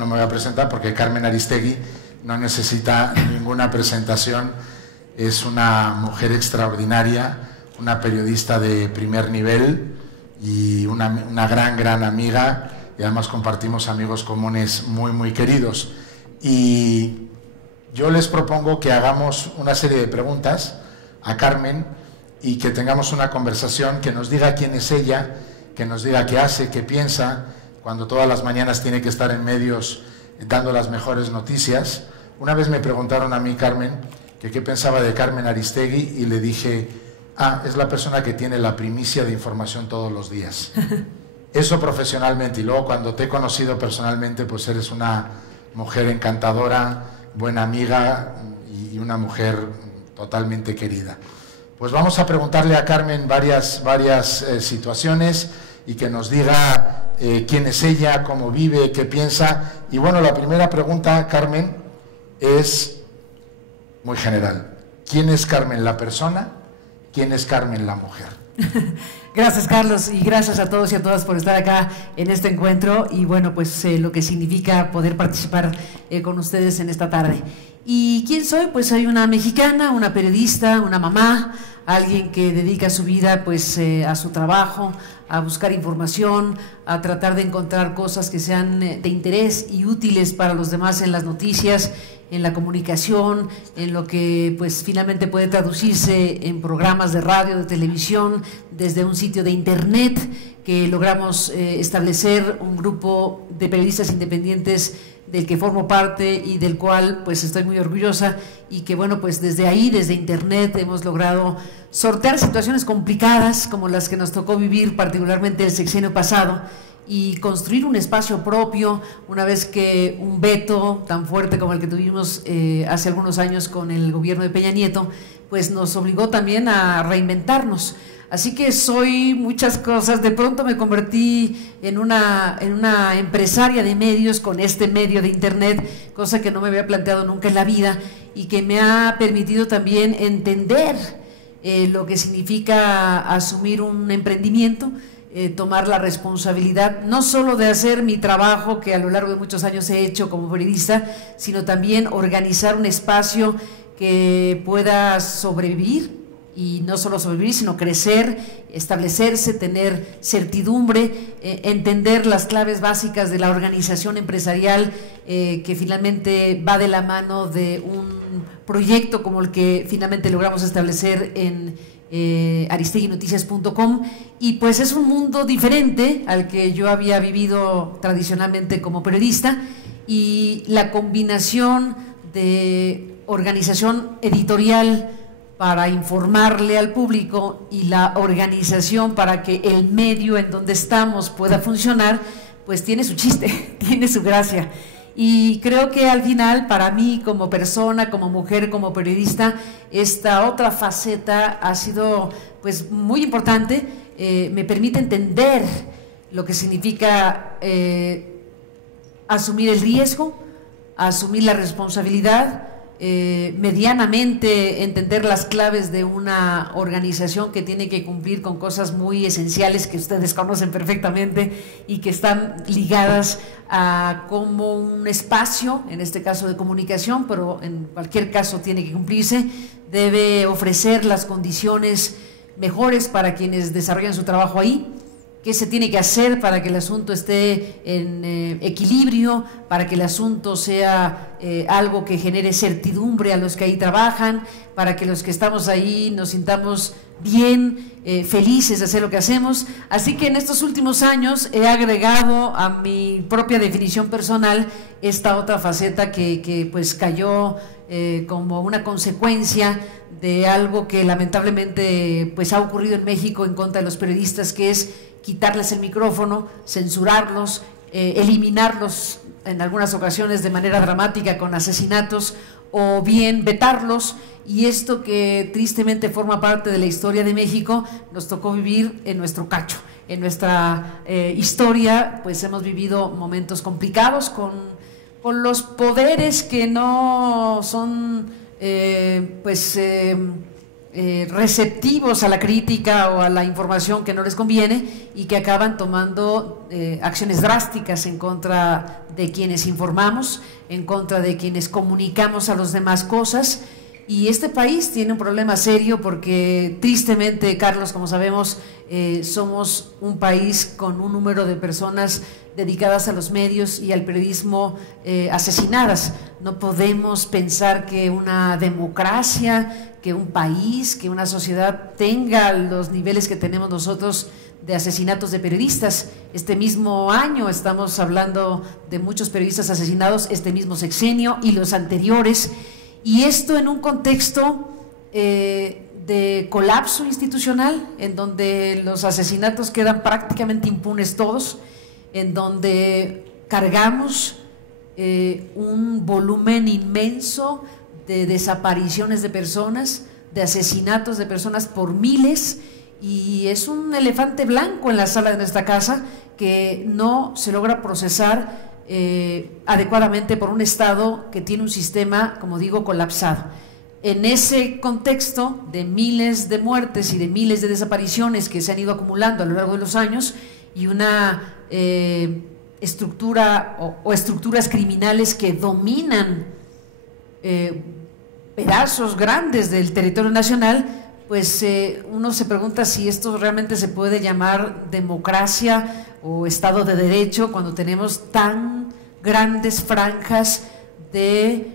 No me voy a presentar porque Carmen Aristegui no necesita ninguna presentación. Es una mujer extraordinaria, una periodista de primer nivel y una gran amiga, y además compartimos amigos comunes muy queridos. Y yo les propongo que hagamos una serie de preguntas a Carmen y que tengamos una conversación, que nos diga quién es ella, que nos diga qué hace, qué piensa, cuando todas las mañanas tiene que estar en medios dando las mejores noticias. Una vez me preguntaron a mí, Carmen, que qué pensaba de Carmen Aristegui, y le dije, es la persona que tiene la primicia de información todos los días. Eso profesionalmente, y luego cuando te he conocido personalmente, pues eres una mujer encantadora, buena amiga y una mujer totalmente querida. Pues vamos a preguntarle a Carmen varias situaciones y que nos diga quién es ella, cómo vive, qué piensa. Y bueno, la primera pregunta, Carmen, es muy general. ¿Quién es Carmen la persona? ¿Quién es Carmen la mujer? Gracias, Carlos, y gracias a todos y a todas por estar acá en este encuentro y bueno, pues lo que significa poder participar con ustedes en esta tarde. ¿Y quién soy? Pues soy una mexicana, una periodista, una mamá, alguien que dedica su vida pues a su trabajo, a buscar información, a tratar de encontrar cosas que sean de interés y útiles para los demás en las noticias, en la comunicación, en lo que pues finalmente puede traducirse en programas de radio, de televisión, desde un sitio de internet que logramos establecer un grupo de periodistas independientes del que formo parte y del cual pues estoy muy orgullosa, y que bueno, pues desde ahí, desde internet, hemos logrado sortear situaciones complicadas como las que nos tocó vivir particularmente el sexenio pasado, y construir un espacio propio una vez que un veto tan fuerte como el que tuvimos hace algunos años con el gobierno de Peña Nieto, pues nos obligó también a reinventarnos. Así que soy muchas cosas. De pronto me convertí en una empresaria de medios con este medio de internet, cosa que no me había planteado nunca en la vida y que me ha permitido también entender lo que significa asumir un emprendimiento, tomar la responsabilidad no solo de hacer mi trabajo que a lo largo de muchos años he hecho como periodista, sino también organizar un espacio que pueda sobrevivir, y no solo sobrevivir, sino crecer, establecerse, tener certidumbre, entender las claves básicas de la organización empresarial, que finalmente va de la mano de un proyecto como el que finalmente logramos establecer en aristeguinoticias.com, y pues es un mundo diferente al que yo había vivido tradicionalmente como periodista, y la combinación de organización editorial para informarle al público y la organización para que el medio en donde estamos pueda funcionar, pues tiene su chiste, tiene su gracia. Y creo que al final, para mí como persona, como mujer, como periodista, esta otra faceta ha sido pues muy importante. Me permite entender lo que significa asumir el riesgo, asumir la responsabilidad, medianamente entender las claves de una organización que tiene que cumplir con cosas muy esenciales que ustedes conocen perfectamente y que están ligadas a cómo un espacio, en este caso de comunicación, pero en cualquier caso tiene que cumplirse, debe ofrecer las condiciones mejores para quienes desarrollan su trabajo ahí. ¿Qué se tiene que hacer para que el asunto esté en equilibrio, para que el asunto sea algo que genere certidumbre a los que ahí trabajan, para que los que estamos ahí nos sintamos bien, felices de hacer lo que hacemos? Así que en estos últimos años he agregado a mi propia definición personal esta otra faceta que pues cayó como una consecuencia de algo que lamentablemente pues ha ocurrido en México en contra de los periodistas, que es quitarles el micrófono, censurarlos, eliminarlos en algunas ocasiones de manera dramática con asesinatos, o bien vetarlos. Y esto, que tristemente forma parte de la historia de México, nos tocó vivir en nuestro cacho. En nuestra historia pues hemos vivido momentos complicados con los poderes que no son receptivos a la crítica o a la información que no les conviene y que acaban tomando acciones drásticas en contra de quienes informamos, en contra de quienes comunicamos a los demás cosas. Y este país tiene un problema serio porque tristemente, Carlos, como sabemos, somos un país con un número de personas dedicadas a los medios y al periodismo asesinadas. No podemos pensar que una democracia, que un país, que una sociedad tenga los niveles que tenemos nosotros de asesinatos de periodistas. Este mismo año estamos hablando de muchos periodistas asesinados, este mismo sexenio y los anteriores, y esto en un contexto de colapso institucional, en donde los asesinatos quedan prácticamente impunes todos, en donde cargamos un volumen inmenso de desapariciones de personas, de asesinatos de personas por miles, y es un elefante blanco en la sala de nuestra casa que no se logra procesar adecuadamente por un Estado que tiene un sistema, como digo, colapsado. En ese contexto de miles de muertes y de miles de desapariciones que se han ido acumulando a lo largo de los años, y una estructura o estructuras criminales que dominan pedazos grandes del territorio nacional, pues uno se pregunta si esto realmente se puede llamar democracia o Estado de Derecho cuando tenemos tan grandes franjas de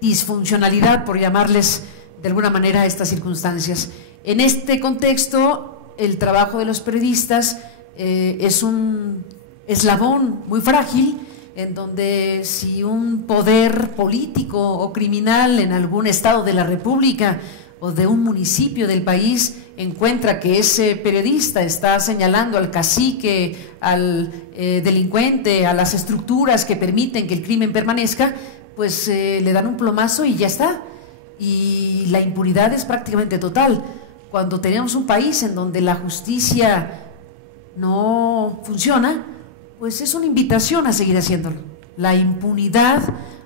disfuncionalidad, por llamarles de alguna manera a estas circunstancias. En este contexto, el trabajo de los periodistas es un eslabón muy frágil, en donde si un poder político o criminal en algún estado de la República o de un municipio del país encuentra que ese periodista está señalando al cacique, al delincuente, a las estructuras que permiten que el crimen permanezca, pues le dan un plomazo y ya está. Y la impunidad es prácticamente total. Cuando tenemos un país en donde la justicia no funciona, pues es una invitación a seguir haciéndolo. La impunidad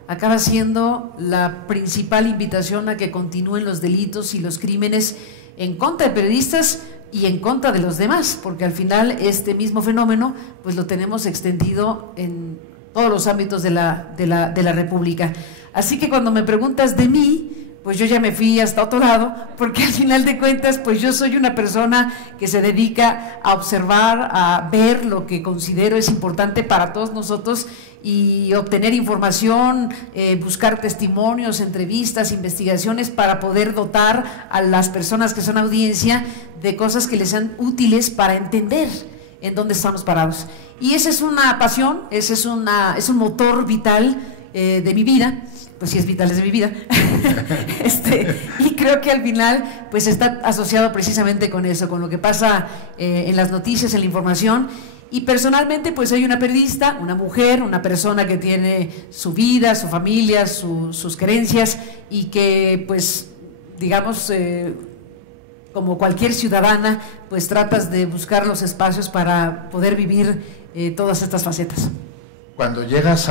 acaba siendo la principal invitación a que continúen los delitos y los crímenes en contra de periodistas y en contra de los demás, porque al final este mismo fenómeno pues lo tenemos extendido en todos los ámbitos de la República. Así que cuando me preguntas de mí, pues yo ya me fui hasta otro lado, porque al final de cuentas, pues yo soy una persona que se dedica a observar, a ver lo que considero es importante para todos nosotros y obtener información, buscar testimonios, entrevistas, investigaciones para poder dotar a las personas que son audiencia de cosas que les sean útiles para entender en dónde estamos parados. Y esa es una pasión, ese es un motor vital de mi vida. Pues sí, es vital, es de mi vida. Y creo que al final pues está asociado precisamente con eso, con lo que pasa en las noticias, en la información. Y personalmente pues soy una periodista, una mujer, una persona que tiene su vida, su familia, sus creencias, y que pues digamos como cualquier ciudadana pues tratas de buscar los espacios para poder vivir todas estas facetas. Cuando llegas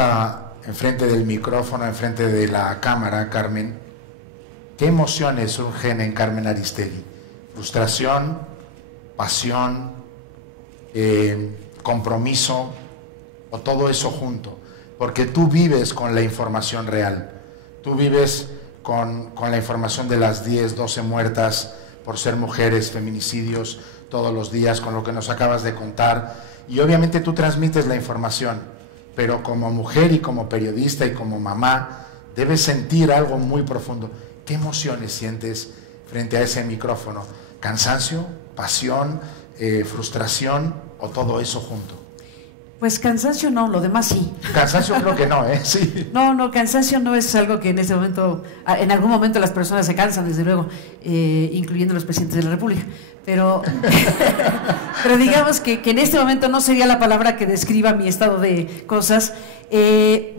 enfrente del micrófono, enfrente de la cámara, Carmen, ¿qué emociones surgen en Carmen Aristegui? ¿Frustración, pasión, compromiso o todo eso junto? Porque tú vives con la información real, tú vives con la información de las 10, 12 muertas por ser mujeres, feminicidios todos los días, con lo que nos acabas de contar, y obviamente tú transmites la información, pero como mujer y como periodista y como mamá, debes sentir algo muy profundo. ¿Qué emociones sientes frente a ese micrófono? ¿Cansancio, pasión, frustración o todo eso junto? Pues cansancio no, lo demás sí. Cansancio creo que no, ¿eh? Sí. No, cansancio no es algo que en este momento, en algún momento las personas se cansan, desde luego, incluyendo los presidentes de la República. Pero digamos que en este momento no sería la palabra que describa mi estado de cosas.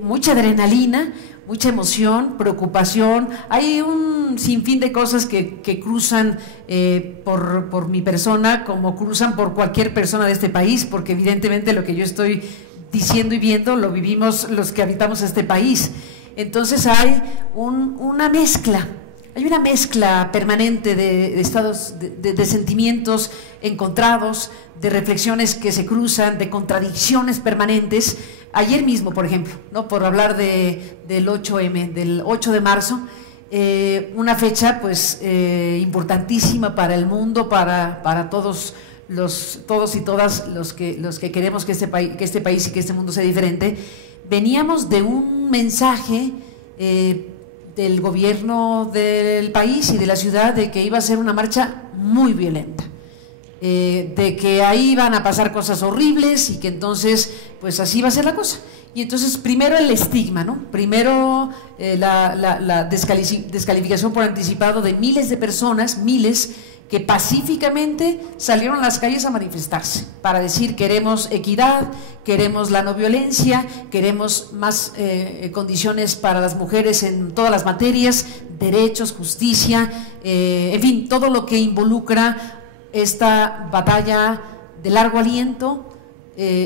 Mucha adrenalina, mucha emoción, preocupación. Hay un sinfín de cosas que cruzan por mi persona, como cruzan por cualquier persona de este país, porque evidentemente lo que yo estoy diciendo y viendo lo vivimos los que habitamos este país. Entonces hay una mezcla hay una mezcla permanente de estados, de sentimientos encontrados, de reflexiones que se cruzan, de contradicciones permanentes. Ayer mismo, por ejemplo, ¿no? Por hablar del 8M, del 8 de marzo, una fecha pues importantísima para el mundo, para todos y todas los que queremos que este país y que este mundo sea diferente. Veníamos de un mensaje del gobierno del país y de la ciudad de que iba a ser una marcha muy violenta, de que ahí iban a pasar cosas horribles y que entonces pues así va a ser la cosa. Y entonces primero el estigma, ¿no? Primero la descalificación por anticipado de miles de personas, miles que pacíficamente salieron a las calles a manifestarse para decir queremos equidad, queremos la no violencia, queremos más condiciones para las mujeres en todas las materias, derechos, justicia, en fin, todo lo que involucra esta batalla de largo aliento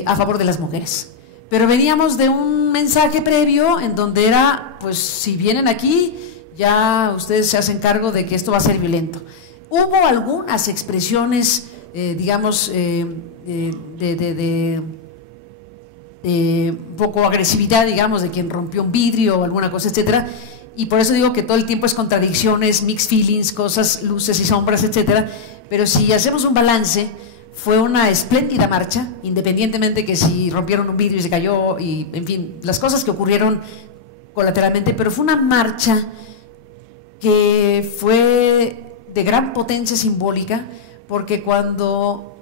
a favor de las mujeres. Pero veníamos de un mensaje previo en donde era, pues si vienen aquí, ya ustedes se hacen cargo de que esto va a ser violento. Hubo algunas expresiones, digamos, de poco agresividad, digamos, de quien rompió un vidrio o alguna cosa, etcétera. Y por eso digo que todo el tiempo es contradicciones, mixed feelings, cosas, luces y sombras, etcétera. Pero si hacemos un balance, fue una espléndida marcha, independientemente que si rompieron un vidrio y se cayó, y en fin, las cosas que ocurrieron colateralmente, pero fue una marcha que fue de gran potencia simbólica, porque cuando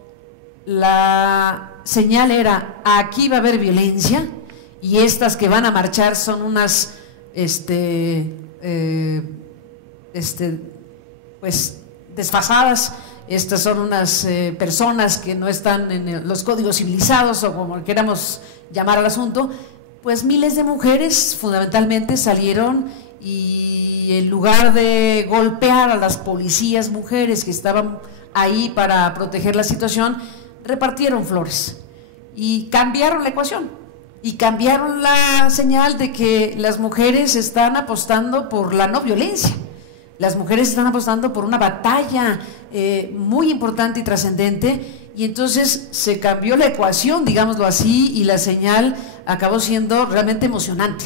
la señal era aquí va a haber violencia y estas que van a marchar son unas pues desfasadas, estas son unas personas que no están en los códigos civilizados o como queramos llamar al asunto, pues miles de mujeres fundamentalmente salieron y en lugar de golpear a las policías mujeres que estaban ahí para proteger la situación, repartieron flores y cambiaron la ecuación y cambiaron la señal de que las mujeres están apostando por la no violencia. Las mujeres están apostando por una batalla muy importante y trascendente, y entonces se cambió la ecuación, digámoslo así, y la señal acabó siendo realmente emocionante,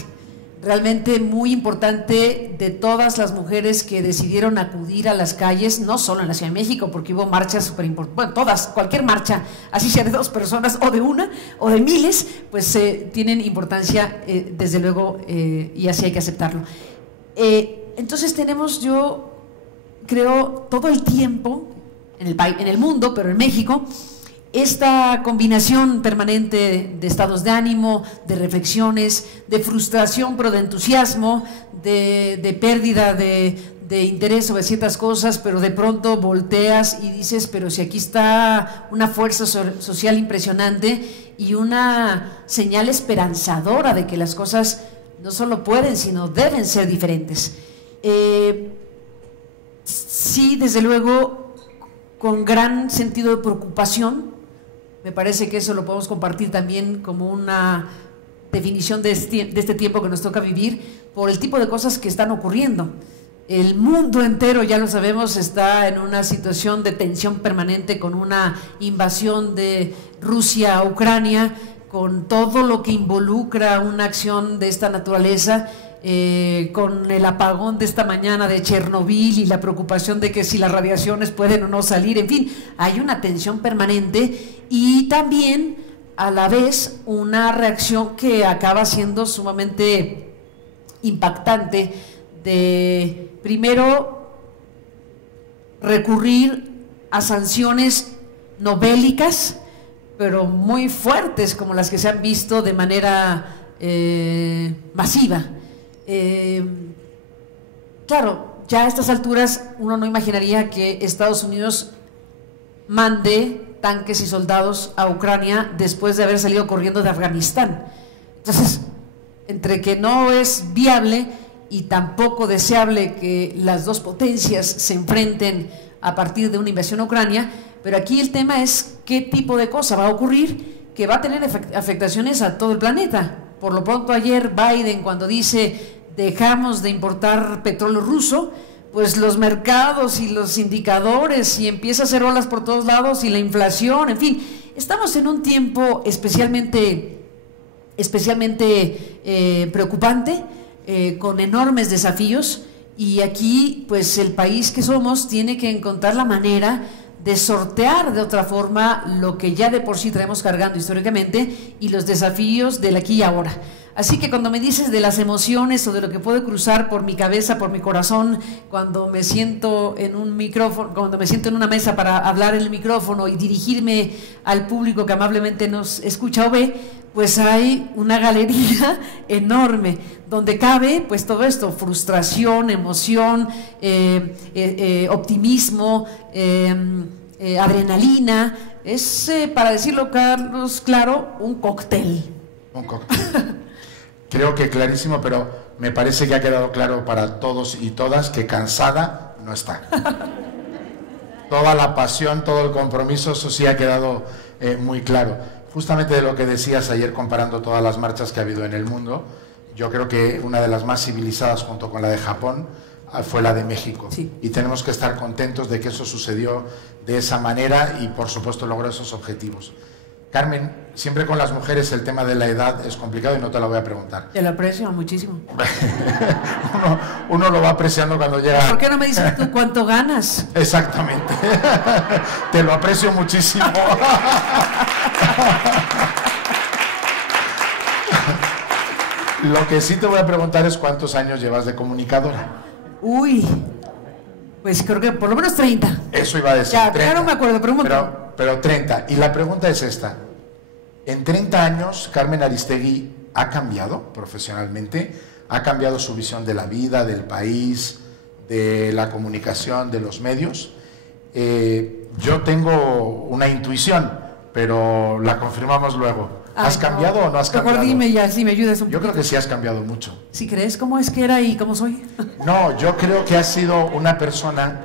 realmente muy importante de todas las mujeres que decidieron acudir a las calles, no solo en la Ciudad de México, porque hubo marchas súper importantes, bueno, todas, cualquier marcha, así sea de 2 personas o de una o de miles, pues tienen importancia desde luego, y así hay que aceptarlo. Entonces tenemos, yo creo, todo el tiempo en el mundo, pero en México, esta combinación permanente de estados de ánimo, de reflexiones, de frustración pero de entusiasmo, de pérdida de interés sobre ciertas cosas, pero de pronto volteas y dices, pero si aquí está una fuerza social impresionante y una señal esperanzadora de que las cosas no solo pueden, sino deben ser diferentes. Sí, desde luego, con gran sentido de preocupación, me parece que eso lo podemos compartir también como una definición de este tiempo que nos toca vivir, por el tipo de cosas que están ocurriendo. El mundo entero, ya lo sabemos, está en una situación de tensión permanente con una invasión de Rusia a Ucrania, con todo lo que involucra una acción de esta naturaleza, con el apagón de esta mañana de Chernobyl y la preocupación de que si las radiaciones pueden o no salir, en fin, hay una tensión permanente y también a la vez una reacción que acaba siendo sumamente impactante de primero recurrir a sanciones no bélicas, pero muy fuertes como las que se han visto de manera masiva. Claro, ya a estas alturas uno no imaginaría que Estados Unidos mande tanques y soldados a Ucrania después de haber salido corriendo de Afganistán. Entonces, entre que no es viable y tampoco deseable que las dos potencias se enfrenten a partir de una invasión a Ucrania, pero aquí el tema es qué tipo de cosa va a ocurrir que va a tener afectaciones a todo el planeta. Por lo pronto ayer Biden, cuando dice dejamos de importar petróleo ruso, pues los mercados y los indicadores, y empieza a hacer olas por todos lados, y la inflación, en fin, estamos en un tiempo especialmente preocupante, con enormes desafíos, y aquí pues el país que somos tiene que encontrar la manera de sortear de otra forma lo que ya de por sí traemos cargando históricamente y los desafíos del aquí y ahora. Así que cuando me dices de las emociones o de lo que puede cruzar por mi cabeza, por mi corazón, cuando me siento en un micrófono, cuando me siento en una mesa para hablar en el micrófono y dirigirme al público que amablemente nos escucha o ve, pues hay una galería enorme donde cabe pues todo esto: frustración, emoción, optimismo, adrenalina. Es, para decirlo, Carlos, claro, un cóctel. Un cóctel. Creo que clarísimo, pero me parece que ha quedado claro para todos y todas que cansada no está. Toda la pasión, todo el compromiso, eso sí ha quedado muy claro. Justamente de lo que decías ayer, comparando todas las marchas que ha habido en el mundo, yo creo que una de las más civilizadas, junto con la de Japón, fue la de México. Sí. Y tenemos que estar contentos de que eso sucedió de esa manera y, por supuesto, logró esos objetivos. Carmen, siempre con las mujeres el tema de la edad es complicado y no te lo voy a preguntar. Te lo aprecio muchísimo. uno lo va apreciando cuando llega... ¿Por qué no me dices tú cuánto ganas? Exactamente. Te lo aprecio muchísimo. Lo que sí te voy a preguntar es cuántos años llevas de comunicadora. Uy, pues creo que por lo menos 30. Eso iba a decir. Ya, 30. claro, me acuerdo, pero un montón. Pero 30. Y la pregunta es esta. En 30 años, Carmen Aristegui ha cambiado profesionalmente, ha cambiado su visión de la vida, del país, de la comunicación, de los medios. Yo tengo una intuición, pero la confirmamos luego. ¿Has cambiado o no has cambiado? Mejor dime ya, si me ayudas un poco. Yo creo que sí has cambiado mucho. ¿Sí crees? ¿Cómo es que era y cómo soy? No, yo creo que has sido una persona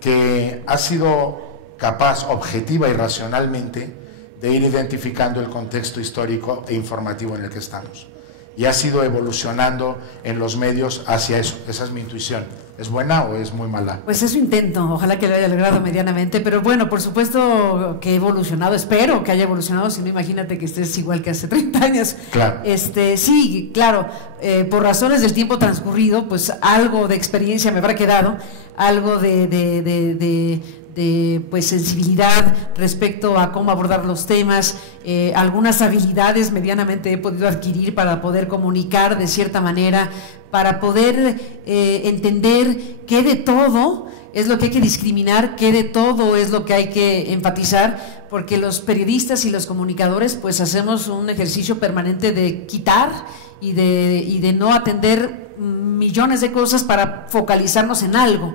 que ha sido capaz, objetiva y racionalmente, de ir identificando el contexto histórico e informativo en el que estamos. Y has ido evolucionando en los medios hacia eso. Esa es mi intuición. ¿Es buena o es muy mala? Pues eso intento, ojalá que lo haya logrado medianamente, pero bueno, por supuesto que he evolucionado, espero que haya evolucionado, si no imagínate que estés igual que hace 30 años. Claro. Sí, claro, por razones del tiempo transcurrido, pues algo de experiencia me habrá quedado, algo de pues sensibilidad respecto a cómo abordar los temas, algunas habilidades medianamente he podido adquirir para poder comunicar de cierta manera, para poder entender qué de todo es lo que hay que discriminar, qué de todo es lo que hay que enfatizar, porque los periodistas y los comunicadores pues hacemos un ejercicio permanente de quitar y de no atender millones de cosas para focalizarnos en algo.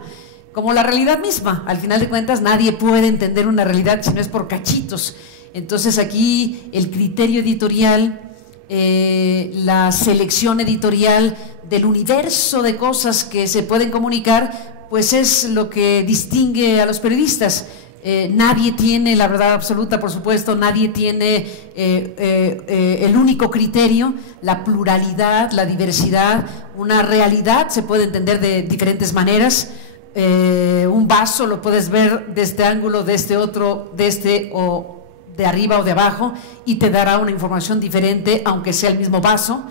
Como la realidad misma, al final de cuentas nadie puede entender una realidad si no es por cachitos. Entonces aquí el criterio editorial, la selección editorial del universo de cosas que se pueden comunicar, pues es lo que distingue a los periodistas. Nadie tiene la verdad absoluta, por supuesto, nadie tiene el único criterio, la pluralidad, la diversidad, una realidad se puede entender de diferentes maneras. Un vaso lo puedes ver de este ángulo, de este otro, de este o de arriba o de abajo, y te dará una información diferente aunque sea el mismo vaso,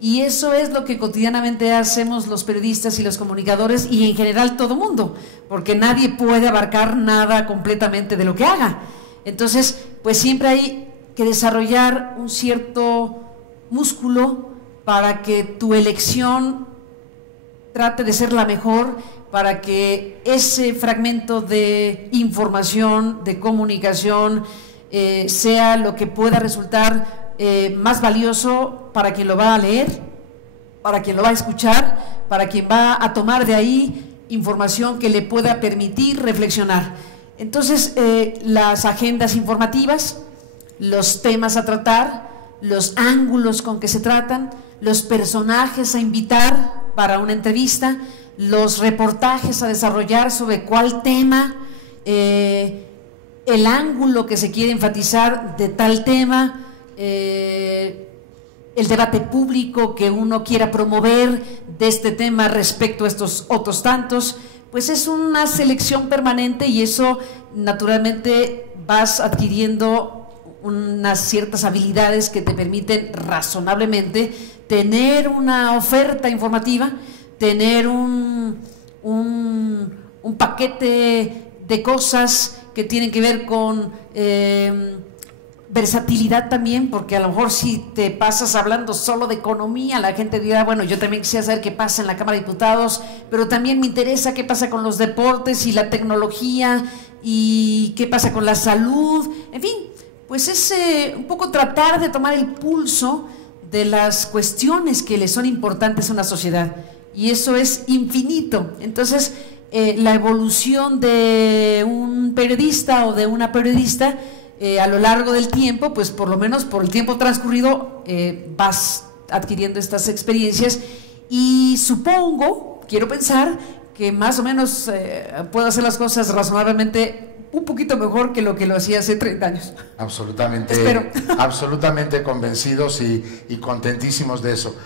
y eso es lo que cotidianamente hacemos los periodistas y los comunicadores y en general todo mundo, porque nadie puede abarcar nada completamente de lo que haga. Entonces pues siempre hay que desarrollar un cierto músculo para que tu elección trate de ser la mejor, para que ese fragmento de información, de comunicación, sea lo que pueda resultar más valioso para quien lo va a leer, para quien lo va a escuchar, para quien va a tomar de ahí información que le pueda permitir reflexionar. Entonces, las agendas informativas, los temas a tratar, los ángulos con que se tratan, los personajes a invitar para una entrevista, los reportajes a desarrollar sobre cuál tema, el ángulo que se quiere enfatizar de tal tema, el debate público que uno quiera promover de este tema respecto a estos otros tantos, pues es una selección permanente y eso naturalmente vas adquiriendo unas ciertas habilidades que te permiten razonablemente tener una oferta informativa, tener un paquete de cosas que tienen que ver con versatilidad también, porque a lo mejor si te pasas hablando solo de economía, la gente dirá, bueno, yo también quisiera saber qué pasa en la Cámara de Diputados, pero también me interesa qué pasa con los deportes y la tecnología y qué pasa con la salud, en fin, pues es un poco tratar de tomar el pulso de las cuestiones que le son importantes a una sociedad, y eso es infinito. Entonces, la evolución de un periodista o de una periodista a lo largo del tiempo, pues por lo menos por el tiempo transcurrido vas adquiriendo estas experiencias, y supongo, quiero pensar, que más o menos puedo hacer las cosas razonablemente un poquito mejor que lo hacía hace 30 años. Absolutamente. Espero. Absolutamente convencidos y contentísimos de eso.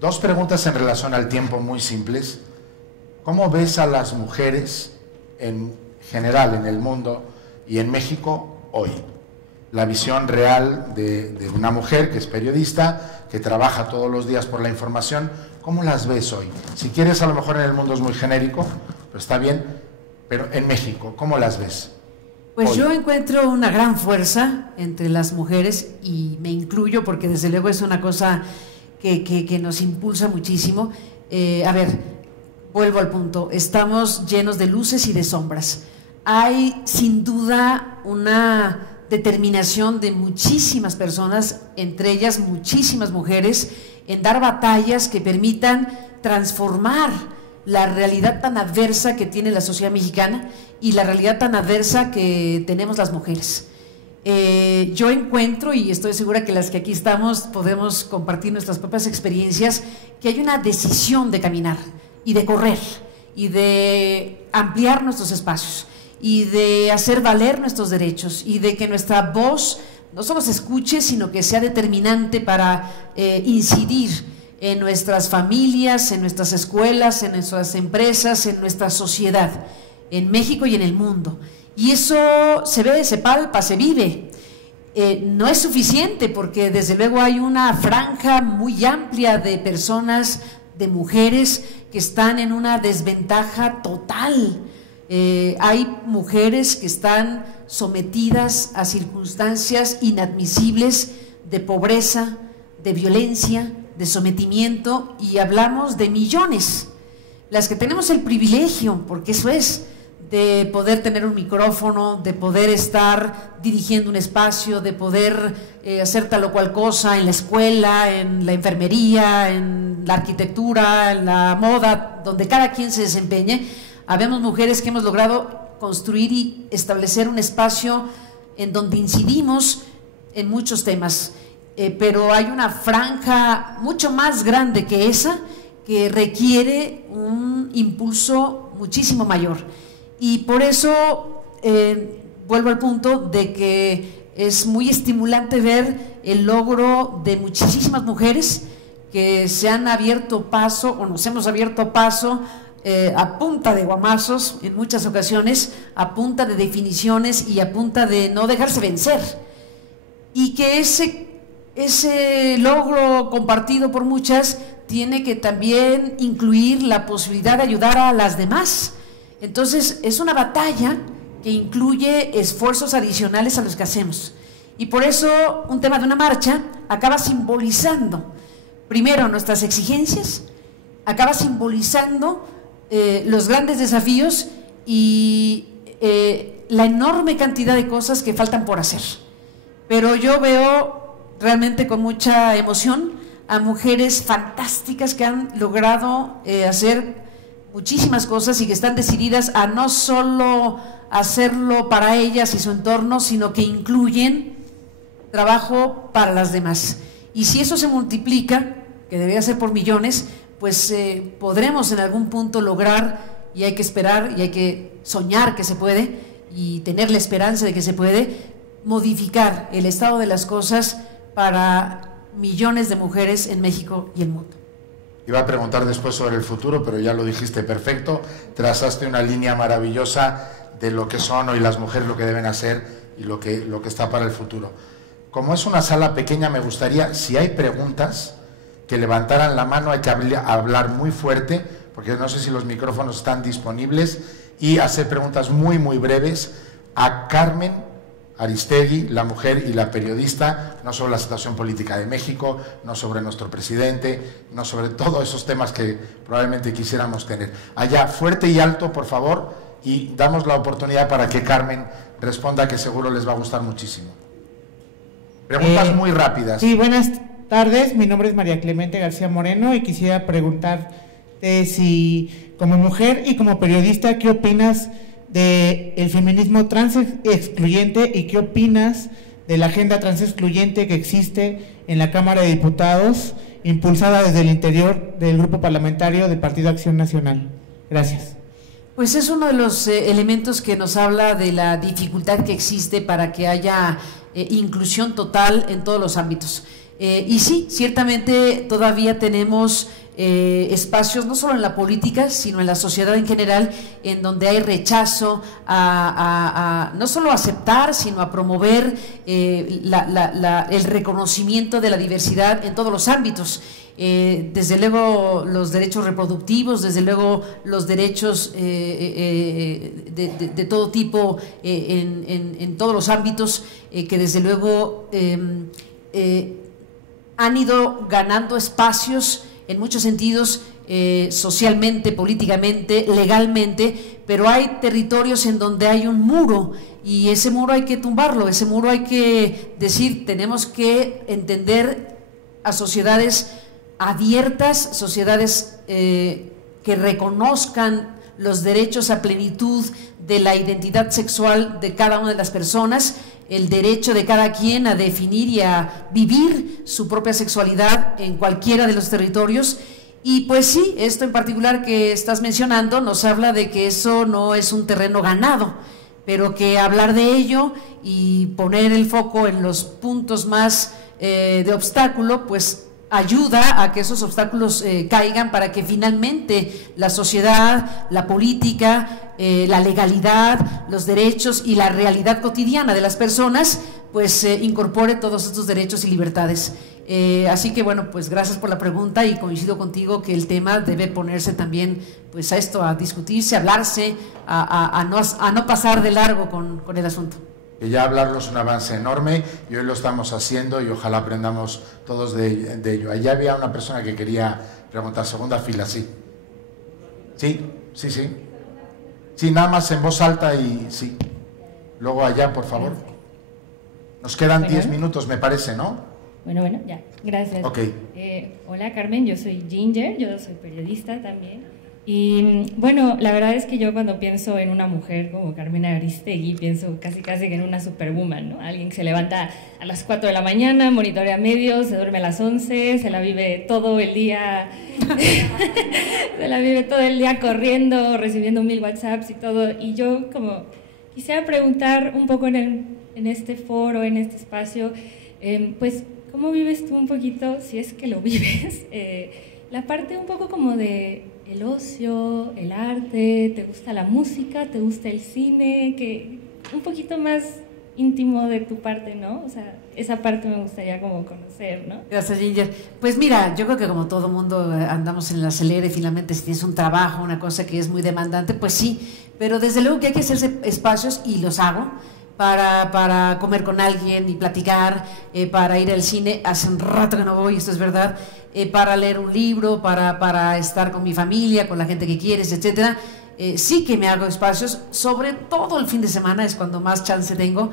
Dos preguntas en relación al tiempo muy simples. ¿Cómo ves a las mujeres en general en el mundo y en México hoy? La visión real de una mujer que es periodista, que trabaja todos los días por la información, ¿cómo las ves hoy? Si quieres, a lo mejor en el mundo es muy genérico, pero está bien, pero en México, ¿cómo las ves? Pues hoy? yo encuentro una gran fuerza entre las mujeres, y me incluyo porque desde luego es una cosa que nos impulsa muchísimo. A ver, vuelvo al punto, estamos llenos de luces y de sombras. Hay sin duda una determinación de muchísimas personas, entre ellas muchísimas mujeres, en dar batallas que permitan transformar la realidad tan adversa que tiene la sociedad mexicana y la realidad tan adversa que tenemos las mujeres. Yo encuentro, y estoy segura que las que aquí estamos podemos compartir nuestras propias experiencias, que hay una decisión de caminar y de correr y de ampliar nuestros espacios y de hacer valer nuestros derechos y de que nuestra voz no solo se escuche, sino que sea determinante para incidir en nuestras familias, en nuestras escuelas, en nuestras empresas, en nuestra sociedad, en México y en el mundo. Y eso se ve, se palpa, se vive. No es suficiente, porque desde luego hay una franja muy amplia de personas, de mujeres, que están en una desventaja total. Hay mujeres que están sometidas a circunstancias inadmisibles de pobreza, de violencia, de sometimiento, y hablamos de millones. Las que tenemos el privilegio, porque eso es, de poder tener un micrófono, de poder estar dirigiendo un espacio, de poder hacer tal o cual cosa en la escuela, en la enfermería, en la arquitectura, en la moda, donde cada quien se desempeñe. Habemos mujeres que hemos logrado construir y establecer un espacio en donde incidimos en muchos temas, pero hay una franja mucho más grande que esa que requiere un impulso muchísimo mayor. Y por eso vuelvo al punto de que es muy estimulante ver el logro de muchísimas mujeres que se han abierto paso, o nos hemos abierto paso, a punta de guamazos en muchas ocasiones, a punta de definiciones y a punta de no dejarse vencer. Y que ese logro compartido por muchas tiene que también incluir la posibilidad de ayudar a las demás. Entonces es una batalla que incluye esfuerzos adicionales a los que hacemos, y por eso un tema de una marcha acaba simbolizando primero nuestras exigencias, acaba simbolizando los grandes desafíos y la enorme cantidad de cosas que faltan por hacer. Pero yo veo realmente con mucha emoción a mujeres fantásticas que han logrado hacer muchísimas cosas y que están decididas a no solo hacerlo para ellas y su entorno, sino que incluyen trabajo para las demás. Y si eso se multiplica, que debería ser por millones, pues podremos en algún punto lograr, y hay que esperar y hay que soñar que se puede y tener la esperanza de que se puede modificar el estado de las cosas para millones de mujeres en México y el mundo. Iba a preguntar después sobre el futuro, pero ya lo dijiste perfecto. Trazaste una línea maravillosa de lo que son hoy las mujeres, lo que deben hacer y lo que está para el futuro. Como es una sala pequeña, me gustaría, si hay preguntas, que levantaran la mano. Hay que hablar muy fuerte, porque no sé si los micrófonos están disponibles, y hacer preguntas muy, muy breves a Carmen Aristegui, la mujer y la periodista, no sobre la situación política de México, no sobre nuestro presidente, no sobre todos esos temas que probablemente quisiéramos tener. Allá, fuerte y alto, por favor, y damos la oportunidad para que Carmen responda, que seguro les va a gustar muchísimo. Preguntas muy rápidas. Sí, buenas tardes, mi nombre es María Clemente García Moreno y quisiera preguntarte si, como mujer y como periodista, ¿qué opinas del feminismo trans excluyente y qué opinas de la agenda trans excluyente que existe en la Cámara de Diputados, impulsada desde el interior del grupo parlamentario del Partido Acción Nacional? Gracias. Pues es uno de los elementos que nos habla de la dificultad que existe para que haya inclusión total en todos los ámbitos. Y sí, ciertamente todavía tenemos espacios, no solo en la política, sino en la sociedad en general, en donde hay rechazo a no solo aceptar, sino a promover el reconocimiento de la diversidad en todos los ámbitos. Desde luego los derechos reproductivos, desde luego los derechos de todo tipo en todos los ámbitos, que desde luego han ido ganando espacios en muchos sentidos, socialmente, políticamente, legalmente, pero hay territorios en donde hay un muro y ese muro hay que tumbarlo, ese muro hay que decir, tenemos que entender a sociedades abiertas, sociedades que reconozcan los derechos a plenitud de la identidad sexual de cada una de las personas, el derecho de cada quien a definir y a vivir su propia sexualidad en cualquiera de los territorios. Y pues sí, esto en particular que estás mencionando nos habla de que eso no es un terreno ganado, pero que hablar de ello y poner el foco en los puntos más de obstáculo, pues ayuda a que esos obstáculos caigan para que finalmente la sociedad, la política, la legalidad, los derechos y la realidad cotidiana de las personas pues incorpore todos estos derechos y libertades. Así que bueno, pues gracias por la pregunta y coincido contigo que el tema debe ponerse también pues a esto, a discutirse, a hablarse, a no pasar de largo con el asunto. Que ya hablarlo es un avance enorme y hoy lo estamos haciendo y ojalá aprendamos todos de ello. Allá había una persona que quería preguntar, segunda fila, sí. Sí. Sí, nada más en voz alta y sí. Luego allá, por favor. Nos quedan 10 minutos, me parece, ¿no? Bueno, ya, gracias. Okay. Hola Carmen, yo soy Ginger, yo soy periodista también. Y bueno, la verdad es que yo cuando pienso en una mujer como Carmen Aristegui, pienso casi que en una superwoman, ¿no? Alguien que se levanta a las 4 de la mañana, monitorea medios, se duerme a las 11, se la vive todo el día, corriendo, recibiendo 1000 WhatsApps y todo. Y yo como quisiera preguntar un poco en este foro, en este espacio, pues, ¿cómo vives tú un poquito, si es que lo vives, la parte un poco como de el ocio, el arte, te gusta la música, te gusta el cine, que un poquito más íntimo de tu parte, ¿no? O sea, esa parte me gustaría como conocer, ¿no? Gracias, Ginger. Pues mira, yo creo que como todo mundo andamos en el acelere, finalmente si tienes un trabajo, una cosa que es muy demandante, pues sí, pero desde luego que hay que hacerse espacios y los hago para comer con alguien y platicar, para ir al cine, hace un rato que no voy, esto es verdad, para leer un libro, para estar con mi familia, con la gente que quieres, etcétera. Sí que me hago espacios, sobre todo el fin de semana es cuando más chance tengo.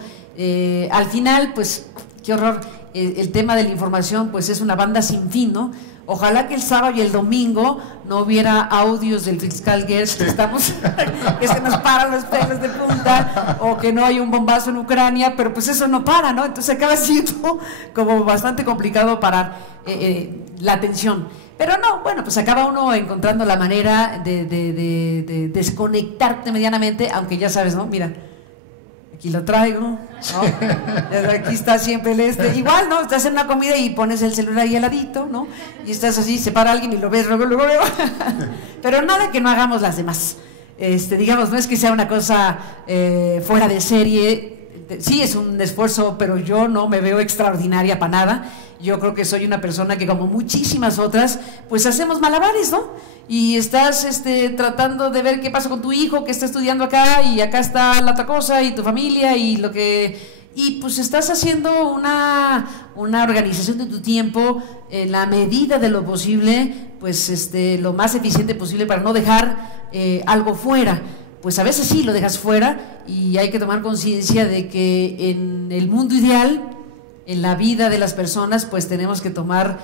Al final, pues, qué horror, el tema de la información, pues es una banda sin fin, ¿no? Ojalá que el sábado y el domingo no hubiera audios del fiscal Gertz que se nos paran los pelos de punta, o que no hay un bombazo en Ucrania, pero pues eso no para, ¿no? Entonces acaba siendo como bastante complicado parar la atención. Pero no, bueno, pues acaba uno encontrando la manera de desconectarte medianamente, aunque ya sabes, ¿no? Mira, aquí lo traigo, ¿no? Aquí está siempre igual, ¿no? Estás en una comida y pones el celular ahí al ladito, ¿no? Y estás así, se para alguien y lo ves, luego. Pero nada que no hagamos las demás. Digamos, no es que sea una cosa fuera de serie, sí es un esfuerzo, pero yo no me veo extraordinaria para nada. Yo creo que soy una persona que, como muchísimas otras, pues hacemos malabares, ¿no? Y estás tratando de ver qué pasa con tu hijo que está estudiando acá, y acá está la otra cosa, y tu familia, y pues estás haciendo una organización de tu tiempo en la medida de lo posible, pues lo más eficiente posible para no dejar algo fuera. Pues a veces sí lo dejas fuera, y hay que tomar conciencia de que en el mundo ideal, en la vida de las personas, pues tenemos que tomar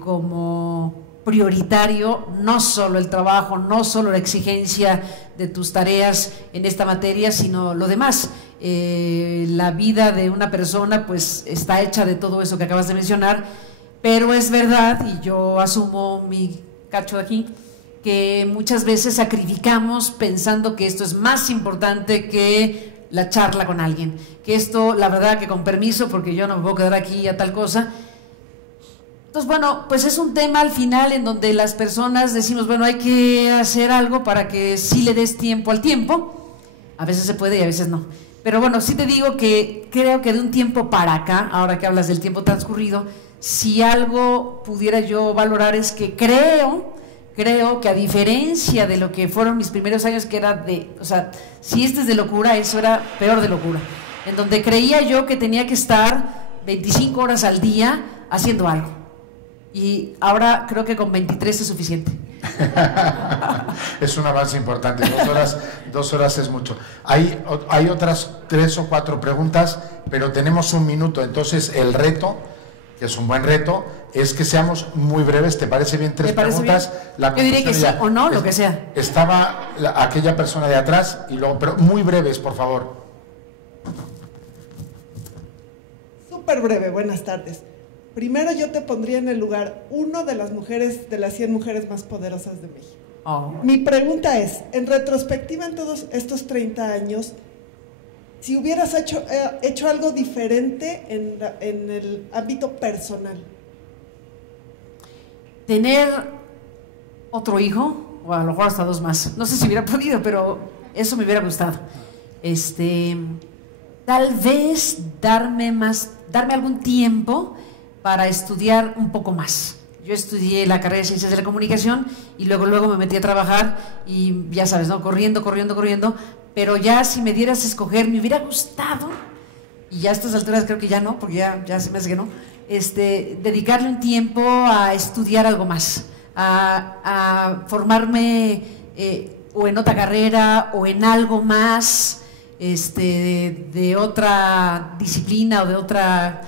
como prioritario no solo el trabajo, no solo la exigencia de tus tareas en esta materia, sino lo demás. La vida de una persona pues está hecha de todo eso que acabas de mencionar, pero es verdad, y yo asumo mi cacho de aquí, que muchas veces sacrificamos pensando que esto es más importante que la charla con alguien, que esto, la verdad, que con permiso, porque yo no me puedo quedar aquí a tal cosa. Entonces, bueno, pues es un tema al final en donde las personas decimos, bueno, hay que hacer algo para que sí le des tiempo al tiempo. A veces se puede y a veces no. Pero bueno, sí te digo que creo que de un tiempo para acá, ahora que hablas del tiempo transcurrido, si algo pudiera yo valorar es que creo que a diferencia de lo que fueron mis primeros años, que era si es de locura, eso era peor de locura, en donde creía yo que tenía que estar 25 horas al día haciendo algo, y ahora creo que con 23 es suficiente. Es un avance importante, 2 horas es mucho. Hay otras 3 o 4 preguntas, pero tenemos un minuto, entonces el reto, que es un buen reto, es que seamos muy breves. ¿Te parece bien 3 preguntas? Bien. Yo diré que sí o no, lo que sea. Estaba aquella persona de atrás, y luego, pero muy breves, por favor. Súper breve, buenas tardes. Primero, yo te pondría en el lugar 1 de las mujeres, de las 100 mujeres más poderosas de México. Oh. Mi pregunta es, en retrospectiva en todos estos 30 años, si hubieras hecho algo diferente en el ámbito personal. Tener otro hijo, o a lo mejor hasta 2 más. No sé si hubiera podido, pero eso me hubiera gustado. Tal vez darme algún tiempo para estudiar un poco más. Yo estudié la carrera de Ciencias de la Comunicación y luego me metí a trabajar, y ya sabes, ¿no? Corriendo, pero ya si me dieras a escoger, me hubiera gustado, y ya a estas alturas creo que ya no, porque ya se me hace que no, dedicarle un tiempo a estudiar algo más, a formarme o en otra carrera o en algo más, de otra disciplina o de otra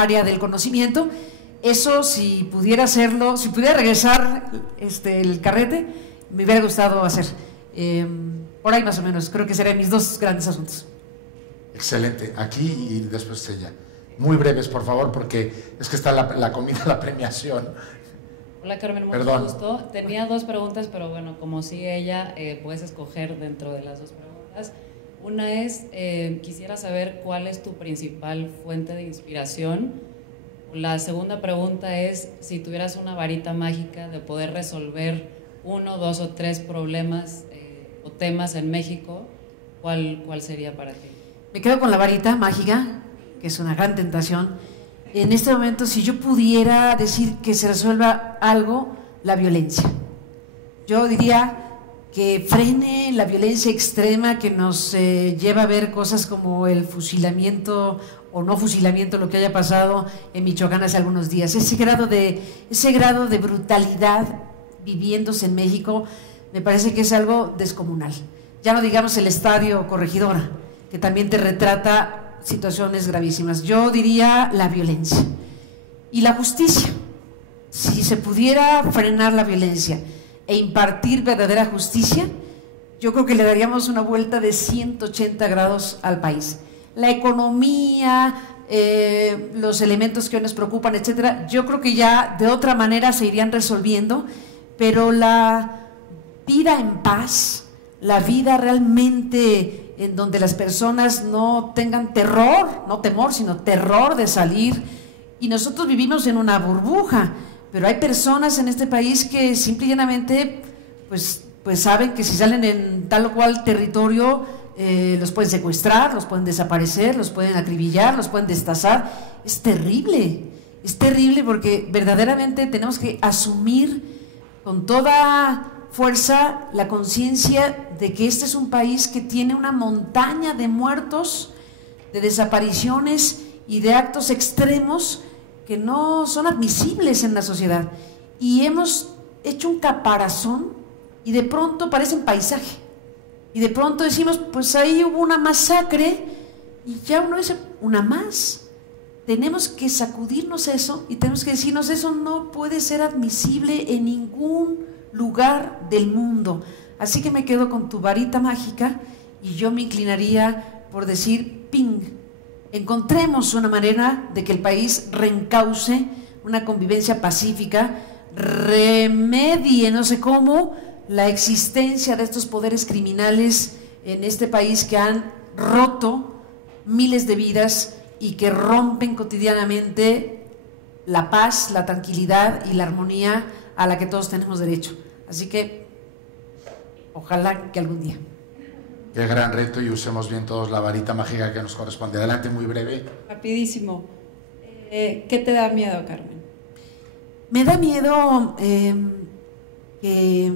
área del conocimiento. Eso, si pudiera hacerlo, si pudiera regresar el carrete, me hubiera gustado hacer. Por ahí más o menos, creo que serían mis 2 grandes asuntos. Excelente, aquí y después ella. Muy breves, por favor, porque es que está la comida, la premiación. Hola, Carmen, mucho gusto. Tenía 2 preguntas, pero bueno, como sigue ella, puedes escoger dentro de las 2 preguntas. Una es, quisiera saber cuál es tu principal fuente de inspiración. La segunda pregunta es, si tuvieras una varita mágica de poder resolver 1, 2 o 3 problemas o temas en México, ¿cuál sería para ti? Me quedo con la varita mágica, que es una gran tentación. En este momento, si yo pudiera decir que se resuelva algo, la violencia. Yo diría que frene la violencia extrema que nos lleva a ver cosas como el fusilamiento o no fusilamiento, lo que haya pasado en Michoacán hace algunos días. Ese grado de brutalidad viviéndose en México me parece que es algo descomunal. Ya no digamos el estadio Corregidora, que también te retrata situaciones gravísimas. Yo diría la violencia y la justicia. Si se pudiera frenar la violencia e impartir verdadera justicia, yo creo que le daríamos una vuelta de 180 grados al país. La economía, los elementos que hoy nos preocupan, etcétera, yo creo que ya de otra manera se irían resolviendo, pero la vida en paz, la vida realmente en donde las personas no tengan terror, no temor, sino terror de salir. Y nosotros vivimos en una burbuja, pero hay personas en este país que simple y llanamente pues saben que si salen en tal o cual territorio los pueden secuestrar, los pueden desaparecer, los pueden acribillar, los pueden destazar. Es terrible porque verdaderamente tenemos que asumir con toda fuerza la conciencia de que este es un país que tiene una montaña de muertos, de desapariciones y de actos extremos que no son admisibles en la sociedad. Y hemos hecho un caparazón y de pronto parecen paisaje. Y de pronto decimos, pues ahí hubo una masacre y ya uno dice, una más. Tenemos que sacudirnos eso y tenemos que decirnos, eso no puede ser admisible en ningún lugar del mundo. Así que me quedo con tu varita mágica y yo me inclinaría por decir, ping, encontremos una manera de que el país reencauce una convivencia pacífica, remedie, no sé cómo, la existencia de estos poderes criminales en este país que han roto miles de vidas y que rompen cotidianamente la paz, la tranquilidad y la armonía a la que todos tenemos derecho. Así que ojalá que algún día. Qué gran reto, y usemos bien todos la varita mágica que nos corresponde. Adelante, muy breve. Rapidísimo. ¿Qué te da miedo, Carmen? Me da miedo que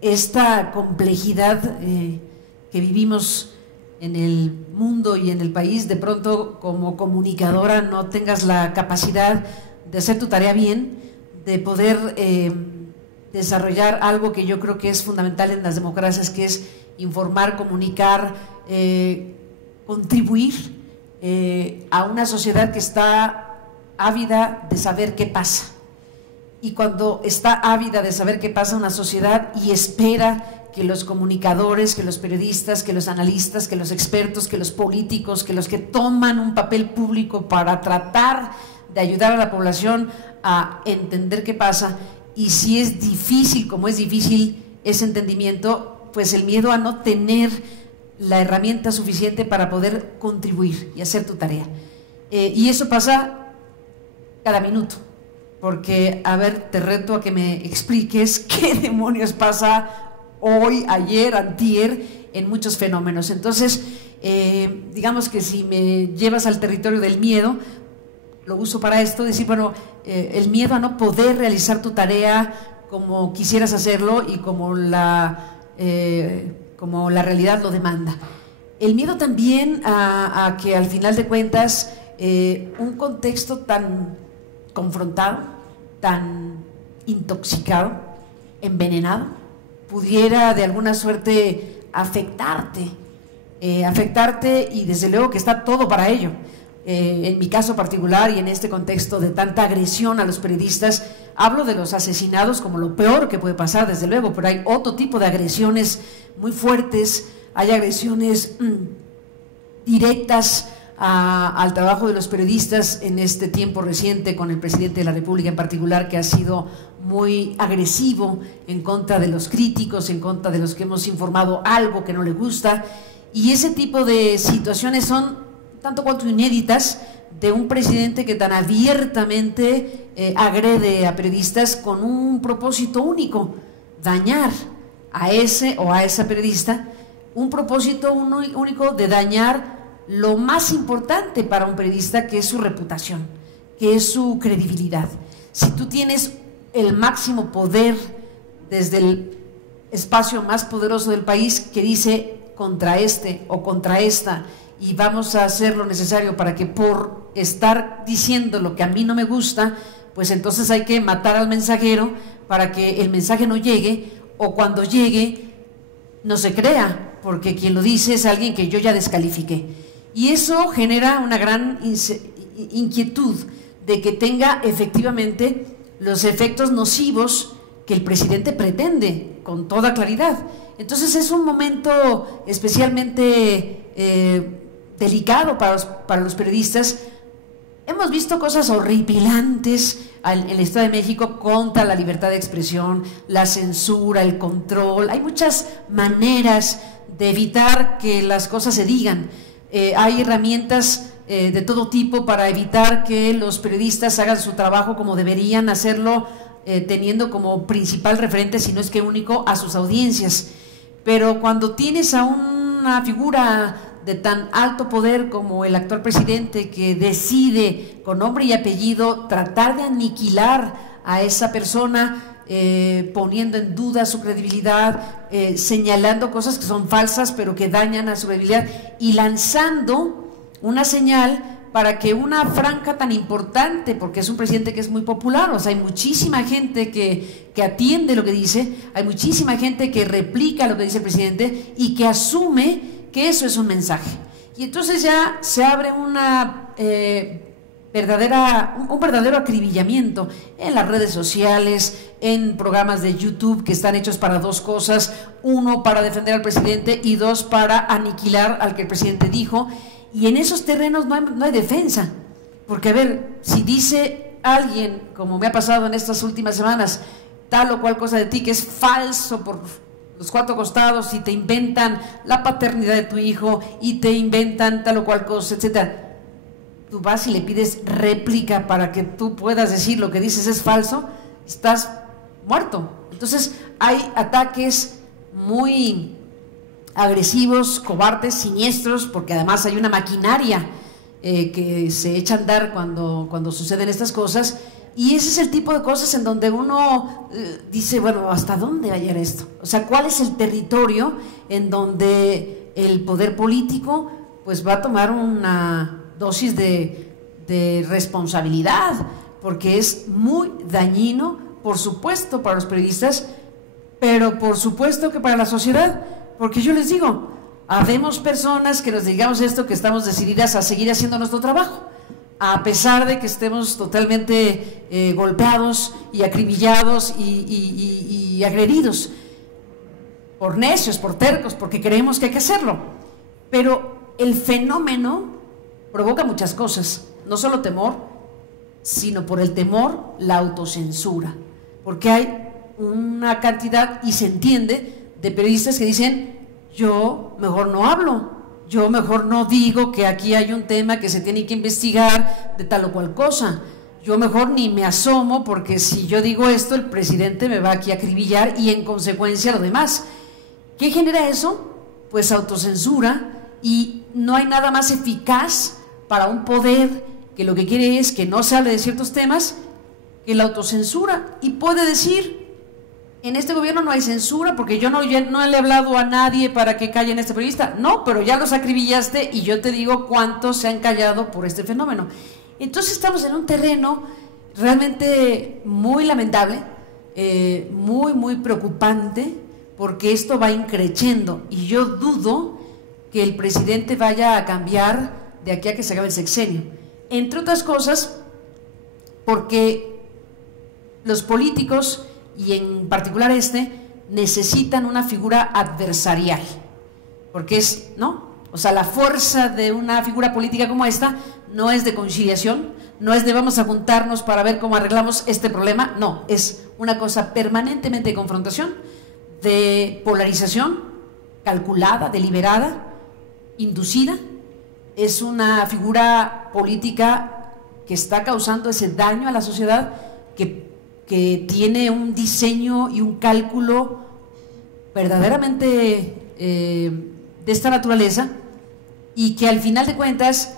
esta complejidad que vivimos en el mundo y en el país, de pronto como comunicadora no tengas la capacidad de hacer tu tarea bien, de poder desarrollar algo que yo creo que es fundamental en las democracias, que es informar, comunicar, contribuir a una sociedad que está ávida de saber qué pasa. Y cuando está ávida de saber qué pasa en una sociedad y espera que los comunicadores, que los periodistas, que los analistas, que los expertos, que los políticos, que los que toman un papel público para tratar de ayudar a la población a entender qué pasa, y si es difícil, como es difícil ese entendimiento, pues el miedo a no tener la herramienta suficiente para poder contribuir y hacer tu tarea. Y eso pasa cada minuto. Porque, a ver, te reto a que me expliques qué demonios pasa hoy, ayer, antier, en muchos fenómenos. Entonces, digamos que si me llevas al territorio del miedo, lo uso para esto, decir, bueno, el miedo a no poder realizar tu tarea como quisieras hacerlo y como la realidad lo demanda. El miedo también a que al final de cuentas un contexto tan confrontado, tan intoxicado, envenenado, pudiera de alguna suerte afectarte y desde luego que está todo para ello. En mi caso particular y en este contexto de tanta agresión a los periodistas, hablo de los asesinados como lo peor que puede pasar, desde luego, pero hay otro tipo de agresiones muy fuertes, hay agresiones directas al trabajo de los periodistas en este tiempo reciente, con el presidente de la República en particular, que ha sido muy agresivo en contra de los críticos, en contra de los que hemos informado algo que no le gusta, y ese tipo de situaciones son tanto cuanto inéditas, de un presidente que tan abiertamente agrede a periodistas con un propósito único: dañar a ese o a esa periodista, un propósito único de dañar lo más importante para un periodista, que es su reputación, que es su credibilidad. Si tú tienes el máximo poder desde el espacio más poderoso del país que dice contra este o contra esta, y vamos a hacer lo necesario para que por estar diciendo lo que a mí no me gusta, pues entonces hay que matar al mensajero para que el mensaje no llegue, o cuando llegue no se crea, porque quien lo dice es alguien que yo ya descalifiqué. Y eso genera una gran inquietud de que tenga efectivamente los efectos nocivos que el presidente pretende, con toda claridad. Entonces es un momento especialmente delicado para los periodistas, Hemos visto cosas horripilantes en el Estado de México contra la libertad de expresión, la censura, el control. Hay muchas maneras de evitar que las cosas se digan. Hay herramientas de todo tipo para evitar que los periodistas hagan su trabajo como deberían hacerlo, teniendo como principal referente, si no es que único, a sus audiencias. Pero cuando tienes a una figura de tan alto poder como el actual presidente, que decide con nombre y apellido tratar de aniquilar a esa persona, poniendo en duda su credibilidad, señalando cosas que son falsas pero que dañan a su credibilidad, y lanzando una señal para que una franja tan importante, porque es un presidente que es muy popular, o sea, hay muchísima gente que atiende lo que dice, hay muchísima gente que replica lo que dice el presidente y que asume que eso es un mensaje. Y entonces ya se abre un verdadero acribillamiento en las redes sociales, en programas de YouTube que están hechos para dos cosas: uno, para defender al presidente, y dos, para aniquilar al que el presidente dijo. Y en esos terrenos no hay defensa, porque a ver, si dice alguien, como me ha pasado en estas últimas semanas, tal o cual cosa de ti que es falso por los cuatro costados, y te inventan la paternidad de tu hijo y te inventan tal o cual cosa, etcétera, tú vas y le pides réplica para que tú puedas decir lo que dices es falso, estás muerto. Entonces hay ataques muy agresivos, cobardes, siniestros, porque además hay una maquinaria que se echa a andar cuando suceden estas cosas. Y ese es el tipo de cosas en donde uno dice, bueno, ¿hasta dónde va a llegar esto? O sea, ¿cuál es el territorio en donde el poder político pues va a tomar una dosis de responsabilidad? Porque es muy dañino, por supuesto, para los periodistas, pero por supuesto que para la sociedad, porque yo les digo, habemos personas que nos digamos esto, que estamos decididas a seguir haciendo nuestro trabajo, a pesar de que estemos totalmente golpeados y acribillados y agredidos por necios, por tercos, porque creemos que hay que hacerlo. Pero el fenómeno provoca muchas cosas, no solo temor, sino por el temor, la autocensura, porque hay una cantidad, y se entiende, de periodistas que dicen, yo mejor no hablo, yo mejor no digo que aquí hay un tema que se tiene que investigar de tal o cual cosa, yo mejor ni me asomo, porque si yo digo esto, el presidente me va aquí a acribillar y en consecuencia lo demás. ¿Qué genera eso? Pues autocensura, y no hay nada más eficaz para un poder que lo que quiere es que no se hable de ciertos temas que la autocensura, y puede decir, en este gobierno no hay censura porque yo no le he hablado a nadie para que callen a este periodista. No, pero ya los acribillaste y yo te digo cuántos se han callado por este fenómeno. Entonces estamos en un terreno realmente muy lamentable, muy preocupante, porque esto va increciendo, y yo dudo que el presidente vaya a cambiar de aquí a que se acabe el sexenio. Entre otras cosas, porque los políticos, y en particular necesitan una figura adversarial, porque es, ¿no? O sea, la fuerza de una figura política como esta no es de conciliación, no es de vamos a juntarnos para ver cómo arreglamos este problema, no, es una cosa permanentemente de confrontación, de polarización, calculada, deliberada, inducida. Es una figura política que está causando ese daño a la sociedad, que tiene un diseño y un cálculo verdaderamente de esta naturaleza, y que al final de cuentas,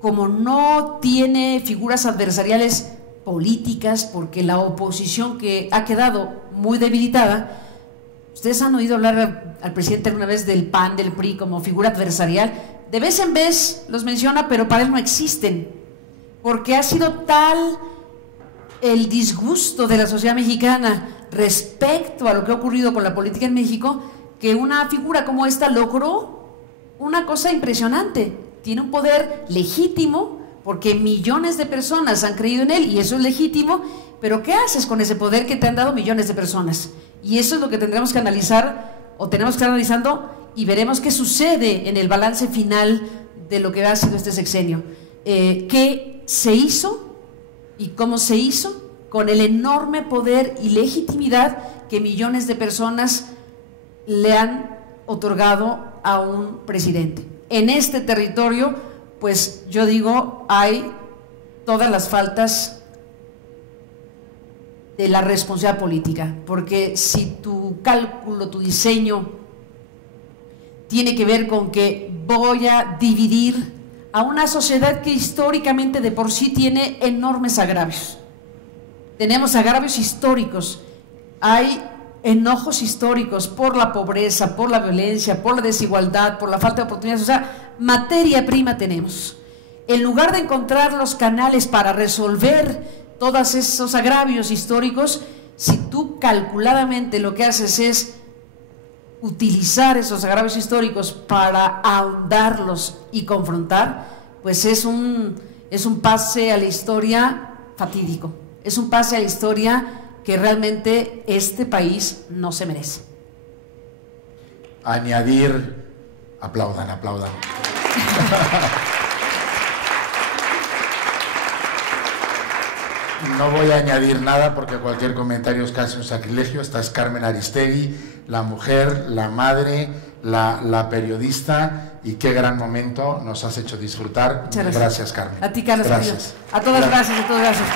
como no tiene figuras adversariales políticas, porque la oposición que ha quedado muy debilitada, ustedes han oído hablar al presidente alguna vez del PAN, del PRI como figura adversarial, de vez en vez los menciona, pero para él no existen, porque ha sido tal el disgusto de la sociedad mexicana respecto a lo que ha ocurrido con la política en México, que una figura como esta logró una cosa impresionante. Tiene un poder legítimo, porque millones de personas han creído en él, y eso es legítimo, pero ¿qué haces con ese poder que te han dado millones de personas? Y eso es lo que tendremos que analizar, o tenemos que estar analizando, y veremos qué sucede en el balance final de lo que ha sido este sexenio. qué se hizo y cómo se hizo con el enorme poder y legitimidad que millones de personas le han otorgado a un presidente. En este territorio, pues yo digo, hay todas las faltas de la responsabilidad política, porque si tu cálculo, tu diseño tiene que ver con que voy a dividir a una sociedad que históricamente de por sí tiene enormes agravios. Tenemos agravios históricos, hay enojos históricos por la pobreza, por la violencia, por la desigualdad, por la falta de oportunidades, o sea, materia prima tenemos. En lugar de encontrar los canales para resolver todos esos agravios históricos, si tú calculadamente lo que haces es utilizar esos agravios históricos para ahondarlos y confrontar, pues es un pase a la historia fatídico, es un pase a la historia que realmente este país no se merece. Añadir, aplaudan. No voy a añadir nada porque cualquier comentario es casi un sacrilegio. Esta es Carmen Aristegui, la mujer, la madre, la periodista, y qué gran momento nos has hecho disfrutar. Muchas gracias, Carmen. A ti, Carlos. Gracias. A todas gracias, a todos gracias.